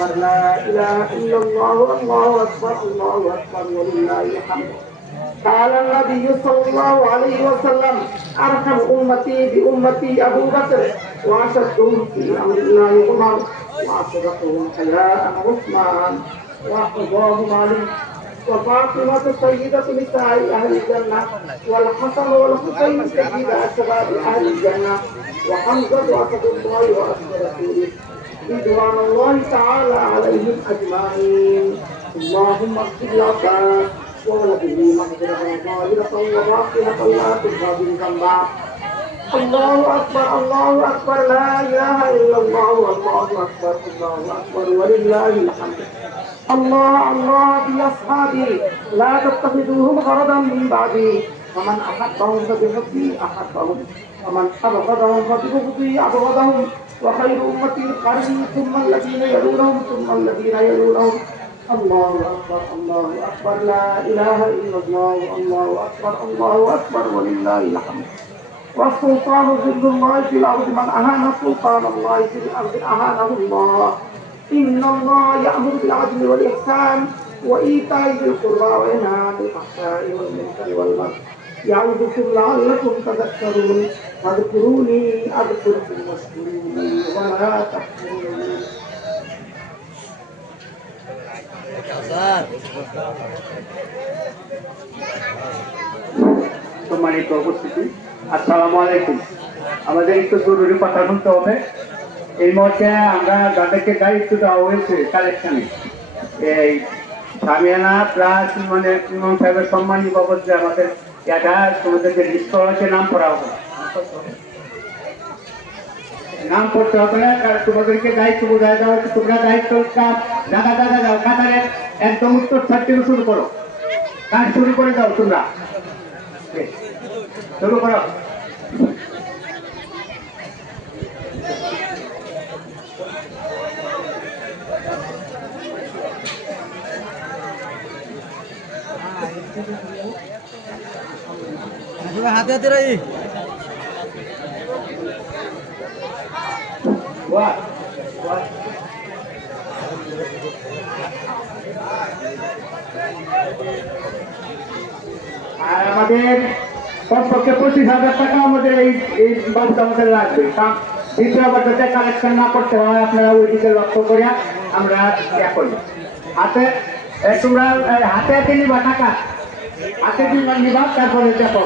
أكبر لا إله إلا الله الله أكبر الله أكبر ولله الحمد. قال النبي صلى الله عليه وسلم أرحم أمتي بأمتي أبو بكر وأشدهم في أمر الله عمر وأصدقهم حياء عثمان وأقضاهم علي وفاطمة سيدة نساء أهل الجنة والحسن والحسين سيد شباب أهل الجنة وحمزة أسد الله وأسد رسوله. رضوان الله تعالى عليهم أجمعين اللهم اغفر لنا ولده مغفرة ظاهرة وباطنة لا تغادر ذنبا الله أكبر الله أكبر لا إله إلا الله والله أكبر الله أكبر ولله الحمد الله الله بأصحابي لا تتخذوهم غرضا من بعدي ومن أحبهم فبحبي أحبهم. ومن أبغضهم فببغضي أبغضهم. وخير أمتي القرن ثم الذين يلونهم ثم الذين يلونهم. الله أكبر الله أكبر. لا إله إلا الله الله أكبر الله أكبر. ولله الحمد. والسلطان ذل الله في الأرض. من أهان سلطان الله في الأرض أهانه الله. إن الله يأمر بالعدل والإحسان. وإيتاء ذي القربى وينهى عن الفحشاء والمنكر والبغي يعظكم لعلكم تذكرون فاذكروني أذكركم واشكروني ولا تكفرون সম্মানিত উপস্থিতি আসসালামু আলাইকুম আমাদের একটু জরুরি কথা বলতে হবে এই মুহূর্তে আমরা যাদেরকে দায়িত্ব দেওয়া হয়েছে কালেকশনে এই সামিয়ানা প্লাস সম্মানী বাবদ যে এটা লিস্ট করা হবে। নাম পড়তে হবে না, কারণ তোমাদেরকে দায়িত্ব বোঝায় হচ্ছে তোমরা দায়িত্ব দাদা দাদা যাও কাতারে একদম উত্তর সাইড থেকে শুরু করো। কাজ শুরু করে দাও তোমরা? শুরু করো। হাতে হাতে রাই। আর আমাদের কমপক্ষে পঁচিশ হাজার টাকা আমাদের এই এই বাবুটা আমাদের লাগবে। কারণ দ্বিতীয় আবার যাতে কালেকশন না করতে হয়, আপনারা ওই দিকে লক্ষ্য করে আমরা ইয়া করি। হাতে তোমরা হাতে হাতে নিবা টাকা। হাতে দিবা নিবাস তারপরে দেখো।